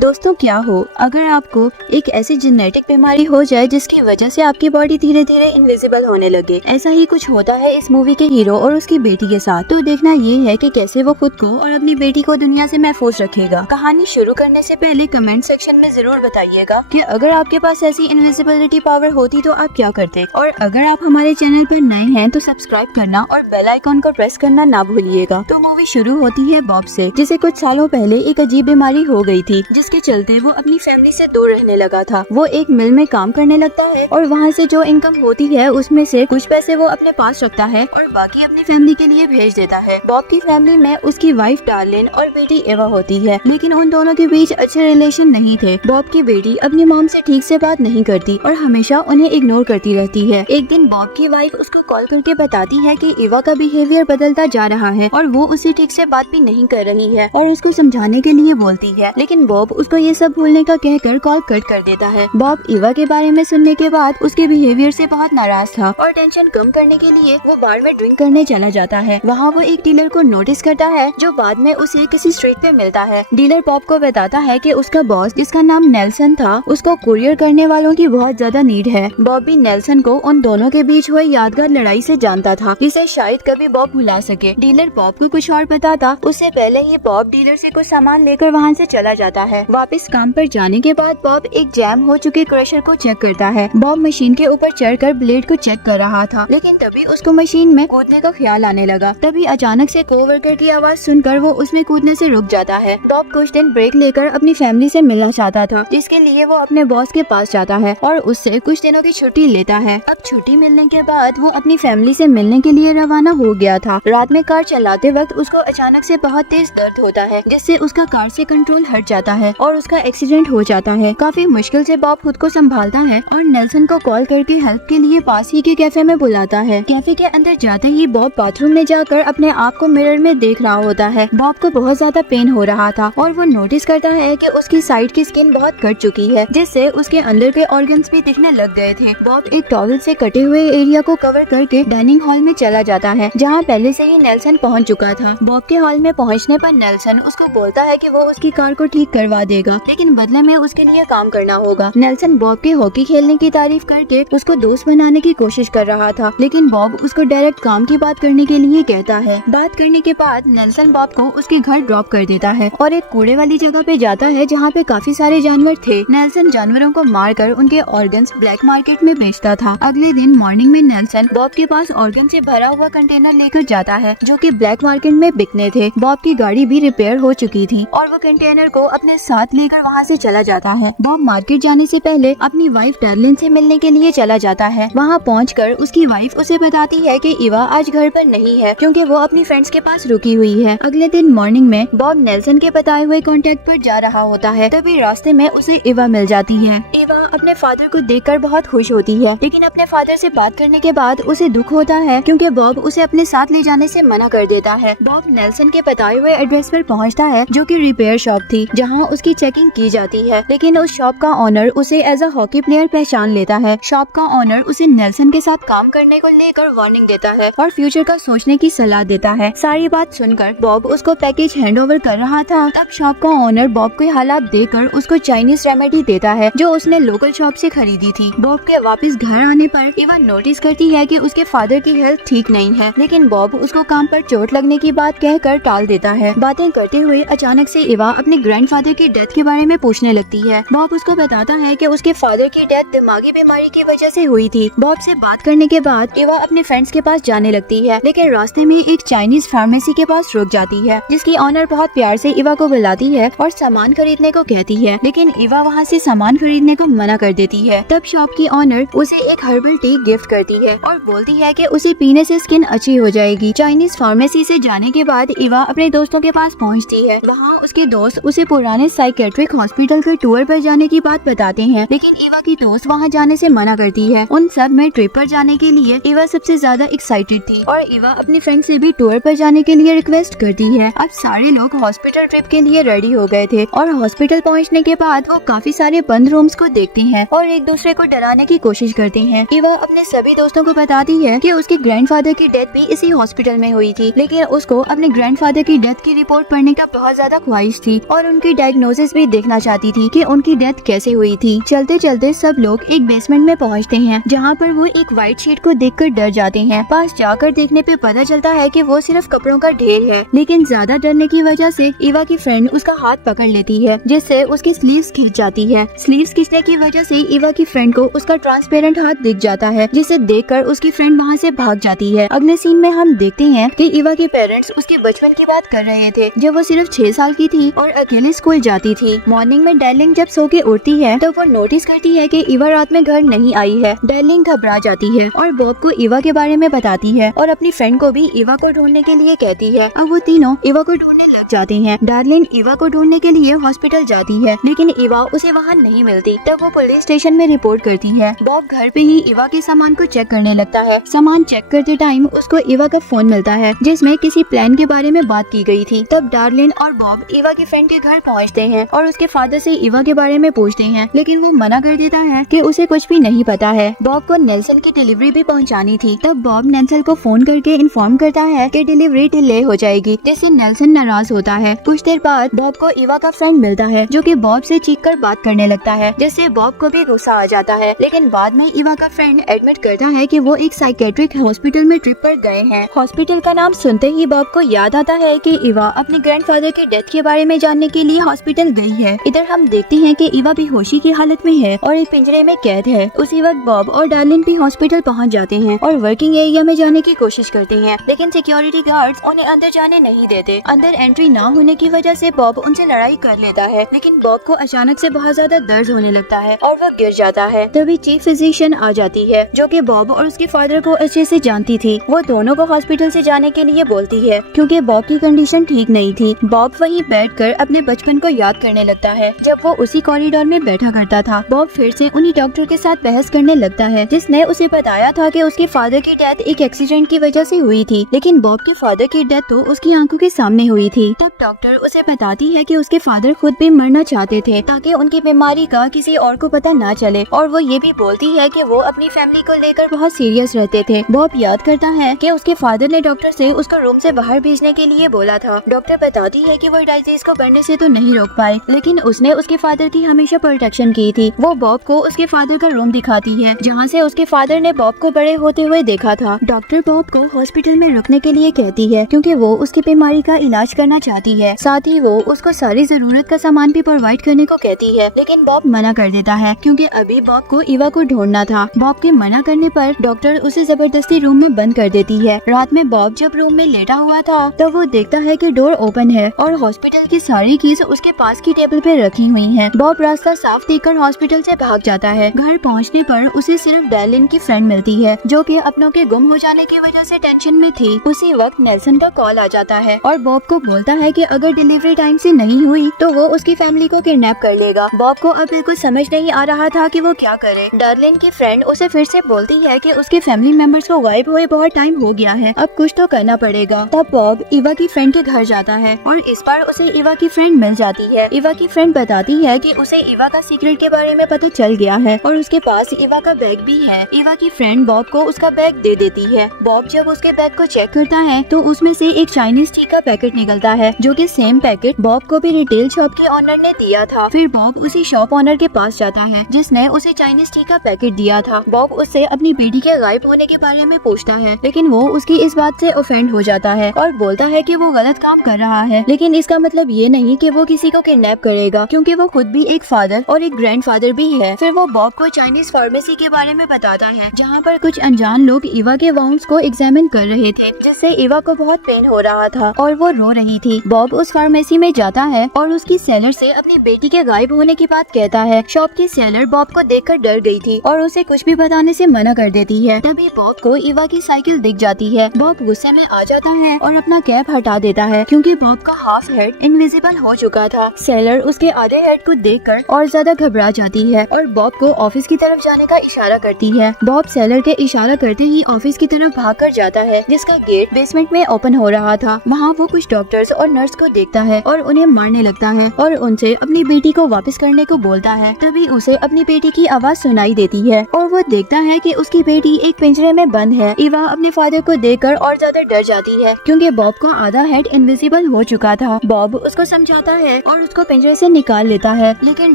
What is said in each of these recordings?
दोस्तों क्या हो अगर आपको एक ऐसी जेनेटिक बीमारी हो जाए जिसकी वजह से आपकी बॉडी धीरे धीरे इनविजिबल होने लगे। ऐसा ही कुछ होता है इस मूवी के हीरो और उसकी बेटी के साथ। तो देखना ये है कि कैसे वो खुद को और अपनी बेटी को दुनिया से महफूज रखेगा। कहानी शुरू करने से पहले कमेंट सेक्शन में जरूर बताइएगा कि अगर आपके पास ऐसी इनविजिबिलिटी पावर होती तो आप क्या करते। और अगर आप हमारे चैनल पर नए हैं तो सब्सक्राइब करना और बेल आइकॉन को प्रेस करना ना भूलिएगा। तो मूवी शुरू होती है बॉब से, जिसे कुछ सालों पहले एक अजीब बीमारी हो गई थी जिसके चलते वो अपनी फैमिली से दूर रहने लगा था। वो एक मिल में काम करने लगता है और वहाँ से जो इनकम होती है उसमें से कुछ पैसे वो अपने पास रखता है और बाकी अपनी फैमिली के लिए भेज देता है। बॉब की फैमिली में उसकी वाइफ डार्लिन और बेटी एवा होती है, लेकिन उन दोनों के बीच अच्छे रिलेशन नहीं थे। बॉब की बेटी अपनी मॉम से ठीक से बात नहीं करती और हमेशा उन्हें इग्नोर करती रहती है। एक दिन बॉब की वाइफ उसको कॉल करके बताती है कि एवा का बिहेवियर बदलता जा रहा है और वो उससे ठीक से बात भी नहीं कर रही है और उसको समझाने के लिए बोलती है, लेकिन बॉब उसको ये सब भूलने का कहकर कॉल कट कर देता है। बॉब एवा के बारे में सुनने के बाद उसके बिहेवियर से बहुत नाराज था और टेंशन कम करने के लिए वो बार में ड्रिंक करने चला जाता है। वहाँ वो एक डीलर को नोटिस करता है जो बाद में उसे किसी स्ट्रीट पे मिलता है। डीलर बॉब को बताता है कि उसका बॉस जिसका नाम नेल्सन था उसको कुरियर करने वालों की बहुत ज्यादा नीड है। बॉब भी नेल्सन को उन दोनों के बीच हुई यादगार लड़ाई से जानता था जिसे शायद कभी बॉब भुला सके। डीलर बॉब को कुछ और बताता उससे पहले ही बॉब डीलर से कुछ सामान लेकर वहाँ से चला जाता है। वापस काम पर जाने के बाद बॉब एक जैम हो चुके क्रशर को चेक करता है। बॉब मशीन के ऊपर चढ़कर ब्लेड को चेक कर रहा था, लेकिन तभी उसको मशीन में कूदने का ख्याल आने लगा। तभी अचानक से कोवर्कर की आवाज सुनकर वो उसमें कूदने से रुक जाता है। बॉब कुछ दिन ब्रेक लेकर अपनी फैमिली से मिलना चाहता था, जिसके लिए वो अपने बॉस के पास जाता है और उससे कुछ दिनों की छुट्टी लेता है। अब छुट्टी मिलने के बाद वो अपनी फैमिली से मिलने के लिए रवाना हो गया था। रात में कार चलाते वक्त उसको अचानक से बहुत तेज दर्द होता है, जिससे उसका कार से कंट्रोल हट जाता है और उसका एक्सीडेंट हो जाता है। काफी मुश्किल से बॉब खुद को संभालता है और नेल्सन को कॉल करके हेल्प के लिए पास ही के कैफे में बुलाता है। कैफे के अंदर जाते ही बॉब बाथरूम में जाकर अपने आप को मिरर में देख रहा होता है। बॉब को बहुत ज्यादा पेन हो रहा था और वो नोटिस करता है कि उसकी साइड की स्किन बहुत कट चुकी है, जिससे उसके अंदर के ऑर्गन्स भी दिखने लग गए थे। बॉब एक टॉवल से कटे हुए एरिया को कवर करके डाइनिंग हॉल में चला जाता है, जहाँ पहले से ही नेल्सन पहुँच चुका था। बॉब के हॉल में पहुँचने पर नेल्सन उसको बोलता है कि वो उसकी कार को ठीक करवा देगा, लेकिन बदले में उसके लिए काम करना होगा। नेल्सन बॉब के हॉकी खेलने की तारीफ करके उसको दोस्त बनाने की कोशिश कर रहा था, लेकिन बॉब उसको डायरेक्ट काम की बात करने के लिए कहता है। बात करने के बाद नेल्सन बॉब को उसके घर ड्रॉप कर देता है और एक कूड़े वाली जगह पे जाता है जहाँ पे काफी सारे जानवर थे। नेल्सन जानवरों को मारकर उनके ऑर्गन्स ब्लैक मार्केट में बेचता था। अगले दिन मॉर्निंग में नेल्सन बॉब के पास ऑर्गन से भरा हुआ कंटेनर लेकर जाता है जो कि ब्लैक मार्केट में बिकने थे। बॉब की गाड़ी भी रिपेयर हो चुकी थी और वो कंटेनर को अपने साथ लेकर वहाँ से चला जाता है। बॉब मार्केट जाने से पहले अपनी वाइफ डार्लिन से मिलने के लिए चला जाता है। वहाँ पहुंचकर उसकी वाइफ उसे बताती है कि इवा आज घर पर नहीं है क्योंकि वो अपनी फ्रेंड्स के पास रुकी हुई है। अगले दिन मॉर्निंग में बॉब नेल्सन के बताए हुए कॉन्टेक्ट पर जा रहा होता है, तभी रास्ते में उसे इवा मिल जाती है। इवा अपने फादर को देखकर बहुत खुश होती है, लेकिन अपने फादर से बात करने के बाद उसे दुख होता है क्योंकि बॉब उसे अपने साथ ले जाने से मना कर देता है। बॉब नेल्सन के बताए हुए एड्रेस पर पहुंचता है जो कि रिपेयर शॉप थी, जहां उसकी चेकिंग की जाती है, लेकिन उस शॉप का ऑनर उसे एज अ हॉकी प्लेयर पहचान लेता है। शॉप का ऑनर उसे नेल्सन के साथ काम करने को लेकर वार्निंग देता है और फ्यूचर का सोचने की सलाह देता है। सारी बात सुनकर बॉब उसको पैकेज हैंड ओवर कर रहा था, तब शॉप का ऑनर बॉब के हालात देखकर उसको चाइनीज रेमेडी देता है जो उसने लोकल शॉप से खरीदी थी। बॉब के वापस घर आने पर इवा नोटिस करती है कि उसके फादर की हेल्थ ठीक नहीं है, लेकिन बॉब उसको काम पर चोट लगने की बात कहकर टाल देता है। बातें करते हुए अचानक से इवा अपने ग्रैंडफादर की डेथ के बारे में पूछने लगती है। बॉब उसको बताता है कि उसके फादर की डेथ दिमागी बीमारी की वजह से हुई थी। बॉब से बात करने के बाद इवा अपने फ्रेंड्स के पास जाने लगती है, लेकिन रास्ते में एक चाइनीज फार्मेसी के पास रुक जाती है, जिसकी ऑनर बहुत प्यार से इवा को बुलाती है और सामान खरीदने को कहती है, लेकिन इवा वहाँ से सामान खरीदने को मना कर देती है। तब शॉप की ऑनर उसे एक हर्बल टी गिफ्ट करती है और बोलती है कि उसे पीने से स्किन अच्छी हो जाएगी। चाइनीज फार्मेसी से जाने के बाद इवा अपने दोस्तों के पास पहुँचती है। वहाँ उसके दोस्त उसे पुराने साइकेट्रिक हॉस्पिटल के टूर पर जाने की बात बताते हैं, लेकिन इवा की दोस्त वहाँ जाने से मना करती है। उन सब में ट्रिप पर जाने के लिए इवा सबसे ज्यादा एक्साइटेड थी और इवा अपनी फ्रेंड से भी टूर पर जाने के लिए रिक्वेस्ट करती है। अब सारे लोग हॉस्पिटल ट्रिप के लिए रेडी हो गए थे और हॉस्पिटल पहुँचने के बाद वो काफी सारे बंद रूम्स को देखती हैं और एक दूसरे को डराने की कोशिश करती हैं। इवा अपने सभी दोस्तों को बताती है कि उसके ग्रैंडफादर की डेथ भी इसी हॉस्पिटल में हुई थी, लेकिन उसको अपने ग्रैंडफादर की डेथ की रिपोर्ट पढ़ने का बहुत ज्यादा ख्वाहिश थी और उनकी डायग्नोसिस डायग्नोसिस भी देखना चाहती थी कि उनकी डेथ कैसे हुई थी। चलते चलते सब लोग एक बेसमेंट में पहुंचते हैं, जहां पर वो एक व्हाइट शीट को देखकर डर जाते हैं। पास जाकर देखने पे पता चलता है कि वो सिर्फ कपड़ों का ढेर है, लेकिन ज्यादा डरने की वजह से इवा की फ्रेंड उसका हाथ पकड़ लेती है, जिससे उसकी स्लीव्स खींच जाती है। स्लीव्स खींचने की वजह से इवा की फ्रेंड को उसका ट्रांसपेरेंट हाथ दिख जाता है, जिसे देखकर उसकी फ्रेंड वहाँ से भाग जाती है। अगले सीन में हम देखते हैं कि इवा के पेरेंट्स उसके बचपन की बात कर रहे थे, जब वो सिर्फ 6 साल की थी और अकेले स्कूल जाती थी। मॉर्निंग में डार्लिंग जब सो के उठती है तो वो नोटिस करती है कि इवा रात में घर नहीं आई है। डार्लिंग घबरा जाती है और बॉब को इवा के बारे में बताती है और अपनी फ्रेंड को भी इवा को ढूंढने के लिए कहती है। अब वो तीनों इवा को ढूंढने लग जाते हैं। डार्लिंग इवा को ढूंढने के लिए हॉस्पिटल जाती है, लेकिन इवा उसे वहाँ नहीं मिलती। तब वो पुलिस स्टेशन में रिपोर्ट करती है। बॉब घर पे ही इवा के सामान को चेक करने लगता है। सामान चेक करते टाइम उसको इवा का फोन मिलता है, जिसमें किसी प्लान के बारे में बात की गई थी। तब डार्लिन और बॉब इवा की फ्रेंड के घर पहुंचते हैं और उसके फादर से इवा के बारे में पूछते हैं, लेकिन वो मना कर देता है कि उसे कुछ भी नहीं पता है। बॉब को नेल्सन की डिलीवरी भी पहुंचानी थी। तब बॉब नेल्सन को फोन करके इन्फॉर्म करता है कि डिलीवरी डिले हो जाएगी, जिससे नेल्सन नाराज होता है। कुछ देर बाद बॉब को इवा का फ्रेंड मिलता है, जो कि बॉब से चीख कर बात करने लगता है, जिससे बॉब को भी गुस्सा आ जाता है। लेकिन बाद में इवा का फ्रेंड एडमिट करता है कि वो एक साइकेट्रिक हॉस्पिटल में ट्रिप पर गए हैं। हॉस्पिटल का नाम सुनते ही बॉब को याद आता है कि इवा अपने ग्रैंडफादर की डेथ के बारे में जानने के लिए हॉस्पिटल गई है। इधर हम देखते हैं कि इवा बेहोशी की हालत में है और एक पिंजरे में कैद है। उसी वक्त बॉब और डार्लिन भी हॉस्पिटल पहुंच जाते हैं और वर्किंग एरिया में जाने की कोशिश करते हैं, लेकिन सिक्योरिटी गार्ड्स उन्हें अंदर जाने नहीं देते। अंदर एंट्री न होने की वजह से बॉब उनसे लड़ाई कर लेता है, लेकिन बॉब को अचानक से बहुत ज्यादा दर्द होने लगता है और वो गिर जाता है। तभी चीफ फिजिशियन आ जाती है, जो कि बॉब और उसके फादर को अच्छे से जानती थी। वो दोनों को हॉस्पिटल से जाने के लिए बोलती है, क्योंकि बॉब की कंडीशन ठीक नहीं थी। बॉब वहीं बैठकर अपने बचपन को याद करने लगता है, जब वो उसी कॉरिडोर में बैठा करता था। बॉब फिर से उन्हीं डॉक्टर के साथ बहस करने लगता है, जिसने उसे बताया था कि उसके फादर की डेथ एक एक्सीडेंट की वजह से हुई थी, लेकिन बॉब के फादर की डेथ तो उसकी आंखों के सामने हुई थी। तब डॉक्टर उसे बताती है कि उसके फादर खुद भी मरना चाहते थे, ताकि उनकी बीमारी का किसी और को पता न चले, और वो ये भी बोलती है कि वो अपनी फैमिली को लेकर बहुत सीरियस रहते थे। बॉब याद करता है कि उसके फादर ने डॉक्टर से उसको रूम से बाहर भेजने के लिए बोला था। डॉक्टर बताती है कि वो डिजीज को बढ़ने से तो नहीं रोक पाए, लेकिन उसने उसके फादर की हमेशा प्रोटेक्शन की थी। वो बॉब को उसके फादर का रूम दिखाती है, जहाँ से उसके फादर ने बॉब को बड़े होते हुए देखा था। डॉक्टर बॉब को हॉस्पिटल में रुकने के लिए कहती है, क्योंकि वो उसकी बीमारी का इलाज करना चाहती है। साथ ही वो उसको सारी जरूरत का सामान भी प्रोवाइड करने को कहती है, लेकिन बॉब मना कर देता है, क्योंकि अभी बॉब को इवा को ढूंढना था। बॉब के मना करने पर डॉक्टर उसे जबरदस्ती रूम में बंद कर देती है। रात में बॉब जब रूम में लेटा हुआ था, तब वो देखता है कि डोर ओपन है और हॉस्पिटल की सारी कीज उसके पास की टेबल पे रखी हुई हैं। बॉब रास्ता साफ देखकर हॉस्पिटल से भाग जाता है। घर पहुंचने पर उसे सिर्फ डार्लिन की फ्रेंड मिलती है, जो कि अपनों के गुम हो जाने की वजह से टेंशन में थी। उसी वक्त नेल्सन का कॉल आ जाता है और बॉब को बोलता है कि अगर डिलीवरी टाइम से नहीं हुई तो वो उसकी फैमिली को किडनैप कर लेगा। बॉब को अब बिल्कुल समझ नहीं आ रहा था कि वो क्या करे। डार्लिन की फ्रेंड उसे फिर से बोलती है कि उसके फैमिली मेंबर्स को गायब हुए बहुत टाइम हो गया है, अब कुछ तो करना पड़ेगा। तब बॉब इवा की फ्रेंड के घर जाता है और इस बार उसे इवा की फ्रेंड मिल जाती है। इवा की फ्रेंड बताती है कि उसे इवा का सीक्रेट के बारे में पता चल गया है और उसके पास इवा का बैग भी है। इवा की फ्रेंड बॉब को उसका बैग दे देती है। बॉब जब उसके बैग को चेक करता है तो उसमें से एक चाइनीज टी का पैकेट निकलता है, जो कि सेम पैकेट बॉब को भी रिटेल शॉप के ऑनर ने दिया था। फिर बॉब उसी शॉप ऑनर के पास जाता है, जिसने उसे चाइनीज टी का पैकेट दिया था। बॉब उससे अपनी बेटी के गायब होने के बारे में पूछता है, लेकिन वो उसकी इस बात से ऑफेंड हो जाता है और बोलता है कि वो गलत काम कर रहा है, लेकिन इसका मतलब ये नहीं कि वो किसी को किडनैप करेगा, क्योंकि वो खुद भी एक फादर और एक ग्रैंडफादर भी है। फिर वो बॉब को चाइनीज फार्मेसी के बारे में बताता है, जहाँ पर कुछ अनजान लोग इवा के वाउंड्स को एग्जामिन कर रहे थे, जिससे इवा को बहुत पेन हो रहा था और वो रो रही थी। बॉब उस फार्मेसी में जाता है और उसकी सेलर से अपनी बेटी के गायब होने की बात कहता है। शॉप की सेलर बॉब को देखकर डर गई थी और उसे कुछ भी बताने से मना कर देती है। तभी बॉब को इवा की साइकिल दिख जाती है। बॉब गुस्से में आ जाता है और अपना कैप हटा देता है, क्योंकि बॉब का हाफ हेड इनविजिबल हो चुका था। सेलर उसके आधे हेड को देखकर और ज्यादा घबरा जाती है और बॉब को ऑफिस की तरफ जाने का इशारा करती है। बॉब सेलर के इशारा करते ही ऑफिस की तरफ भागकर जाता है, जिसका गेट बेसमेंट में ओपन हो रहा था। वहाँ वो कुछ डॉक्टर्स और नर्स को देखता है और उन्हें मारने लगता है और उनसे अपनी बेटी को वापस करने को बोलता है। तभी उसे अपनी बेटी की आवाज सुनाई देती है और वो देखता है कि उसकी बेटी एक पिंजरे में बंद है। इवा अपने फादर को देखकर और ज्यादा डर जाती है, क्योंकि बॉब का आधा हेड इनविजिबल हो चुका था। बॉब उसको समझाता है और और उसको पिंजरे से निकाल लेता है, लेकिन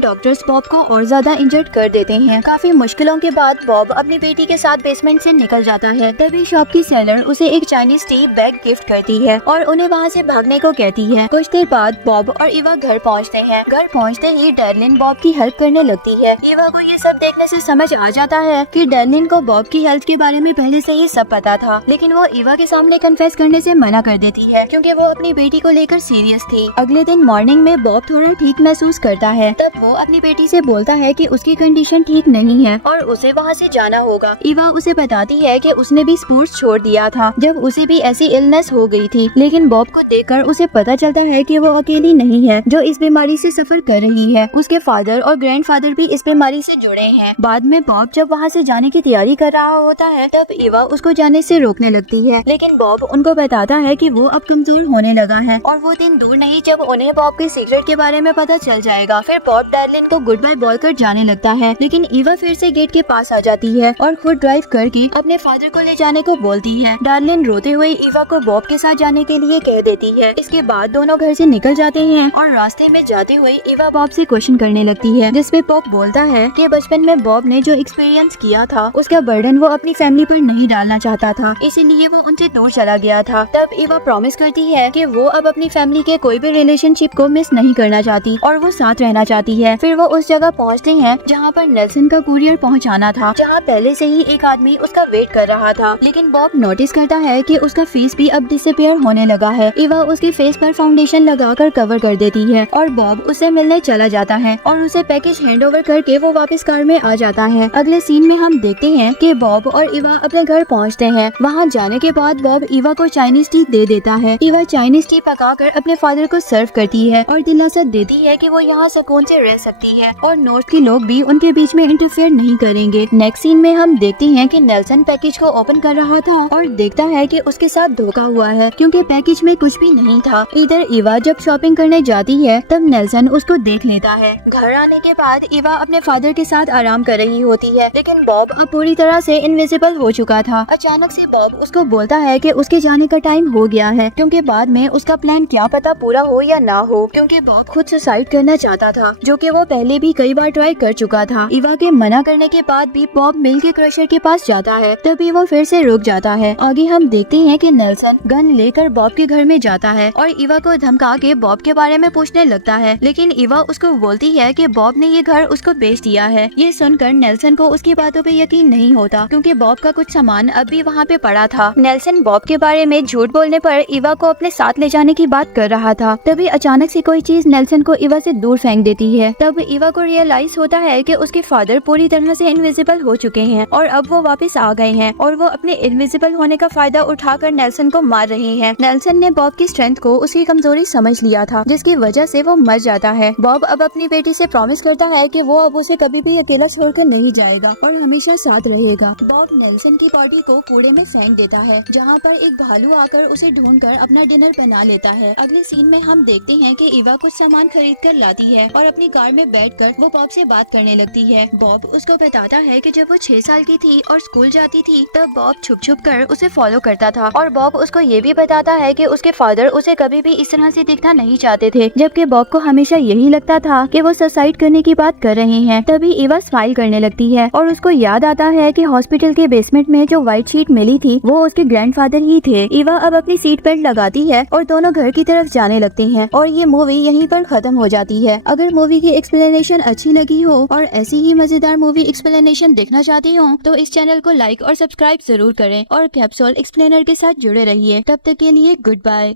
डॉक्टर्स बॉब को और ज्यादा इंजर्ड कर देते हैं। काफी मुश्किलों के बाद बॉब अपनी बेटी के साथ बेसमेंट से निकल जाता है। तभी शॉप की सेलर उसे एक चाइनीज टी बैग गिफ्ट करती है और उन्हें वहाँ से भागने को कहती है। कुछ देर बाद बॉब और इवा घर पहुँचते हैं। घर पहुँचते ही डर्लिन बॉब की हेल्प करने लगती है। इवा को ये सब देखने से समझ आ जाता है कि डर्लिन को बॉब की हेल्थ के बारे में पहले से ही सब पता था, लेकिन वो इवा के सामने कन्फेस करने से मना कर देती है क्योंकि वो अपनी बेटी को लेकर सीरियस थी। अगले दिन मॉर्निंग में बॉब थोड़ा ठीक महसूस करता है। तब वो अपनी बेटी से बोलता है कि उसकी कंडीशन ठीक नहीं है और उसे वहाँ से जाना होगा। इवा उसे बताती है कि उसने भी स्पोर्ट्स छोड़ दिया था जब उसे भी ऐसी इलनेस हो गई थी, लेकिन बॉब को देखकर उसे पता चलता है कि वो अकेली नहीं है जो इस बीमारी से सफर कर रही है। उसके फादर और ग्रैंडफादर भी इस बीमारी से जुड़े हैं। बाद में बॉब जब वहाँ से जाने की तैयारी कर रहा होता है तब इवा उसको जाने से रोकने लगती है, लेकिन बॉब उनको बताता है कि वो अब कमजोर होने लगा है और वो दिन दूर नहीं जब उन्हें बॉब के सीक्रेट के बारे में पता चल जाएगा। फिर बॉब डार्लिन को गुड बाय बोलकर जाने लगता है, लेकिन इवा फिर से गेट के पास आ जाती है और खुद ड्राइव करके अपने फादर को ले जाने को बोलती है। डार्लिन रोते हुए इवा को बॉब के साथ जाने के लिए कह देती है। इसके बाद दोनों घर से निकल जाते हैं और रास्ते में जाते हुए इवा बॉब से क्वेश्चन करने लगती है, जिसमें बॉब बोलता है कि बचपन में बॉब ने जो एक्सपीरियंस किया था उसका बर्डन वो अपनी फैमिली पर नहीं डालना चाहता था, इसीलिए वो उनसे दूर चला गया था। तब इवा प्रॉमिस करती है कि वो अब अपनी फैमिली के कोई भी रिलेशनशिप को मिस नहीं करना चाहती और वो साथ रहना चाहती है। फिर वो उस जगह पहुँचते हैं जहाँ पर नेल्सन का कुरियर पहुँचाना था, जहाँ पहले से ही एक आदमी उसका वेट कर रहा था, लेकिन बॉब नोटिस करता है कि उसका फेस भी अब डिसअपीयर होने लगा है। इवा उसके फेस पर फाउंडेशन लगाकर कवर कर देती है और बॉब उसे मिलने चला जाता है और उसे पैकेज हैंड ओवर करके वो वापस कार में आ जाता है। अगले सीन में हम देखते हैं कि बॉब और इवा अपने घर पहुंचते हैं। वहां जाने के बाद बॉब इवा को चाइनीज टी दे देता है। इवा चाइनीज टी पकाकर अपने फादर को सर्व करती है और दिलासा देती है कि वो यहाँ सुकून से रह सकती है और नॉर्थ के लोग भी उनके बीच में इंटरफेयर नहीं करेंगे। नेक्स्ट सीन में हम देखते हैं कि नेल्सन पैकेज को ओपन कर रहा था और देखता है कि उसके साथ धोखा हुआ है क्योंकि पैकेज में कुछ भी नहीं था। इधर इवा जब शॉपिंग करने जाती है तब नेल्सन उसको देख लेता है। घर आने के बाद इवा अपने फादर के साथ आराम कर रही होती है, लेकिन बॉब अब पूरी तरह से इनविजिबल हो चुका था। अचानक से बॉब उसको बोलता है कि उसके जाने का टाइम हो गया है क्योंकि बाद में उसका प्लान क्या पता पूरा हो या ना हो, क्योंकि बॉब खुद सुसाइड करना चाहता था जो कि वो पहले भी कई बार ट्राई कर चुका था। इवा के मना करने के बाद भी बॉब मिल के क्रशर के पास जाता है, तभी वो फिर से रुक जाता है। आगे हम देखते हैं कि नेल्सन गन लेकर बॉब के घर में जाता है और इवा को धमका के बॉब के बारे में पूछने लगता है, लेकिन इवा उसको बोलती है कि बॉब ने ये घर उसको बेच दिया है। ये सुनकर नेल्सन को उसकी बातों पे यकीन नहीं होता क्योंकि बॉब का कुछ सामान अब भी वहाँ पे पड़ा था। नेल्सन बॉब के बारे में झूठ बोलने पर इवा को अपने साथ ले जाने की बात कर रहा था, तभी अचानक से कोई चीज नेल्सन को इवा से दूर फेंक देती है। तब इवा को रियलाइज होता है कि उसके फादर पूरी तरह से इनविजिबल हो चुके हैं और अब वो वापस आ गए हैं और वो अपने इनविजिबल होने का फायदा उठाकर नेल्सन को मार रहे हैं। नेल्सन ने बॉब की स्ट्रेंथ को उसकी कमजोरी समझ लिया था, जिसकी वजह से वो मर जाता है। बॉब अब अपनी बेटी से प्रॉमिस करता है कि वो अब उसे कभी भी अकेला छोड़कर नहीं जाएगा और हमेशा साथ रहेगा। बॉब नेल्सन की बॉडी को कूड़े में फेंक देता है, जहाँ पर एक भालू आकर उसे ढूंढकर अपना डिनर बना लेता है। अगले सीन में हम देखते हैं कि इवा कुछ सामान खरीद कर लाती है और अपनी कार में बैठकर वो बॉब से बात करने लगती है। बॉब उसको बताता है कि जब वो 6 साल की थी और स्कूल जाती थी तब बॉब छुप छुप कर उसे फॉलो करता था और बॉब उसको ये भी बताता है कि उसके फादर उसे कभी भी इस तरह से दिखना नहीं चाहते थे, जबकि बॉब को हमेशा यही लगता था कि वो सुसाइड करने की बात कर रहे हैं। तभी इवा स्माइल करने लगती है और उसको याद आता है कि हॉस्पिटल के बेसमेंट में जो व्हाइट शीट मिली थी वो उसके ग्रैंडफादर ही थे। इवा अब अपनी सीट बेल्ट लगाती है और दोनों घर की तरफ जाने लगते हैं और ये मूवी यहीं पर खत्म हो जाती है। अगर मूवी की एक्सप्लेनेशन अच्छी लगी हो और ऐसी ही मजेदार मूवी एक्सप्लेनेशन देखना चाहते हो तो इस चैनल को लाइक और सब्सक्राइब जरूर करें और कैप्सूल एक्सप्लेनर के साथ जुड़े रहिए। तब तक के लिए गुड बाय।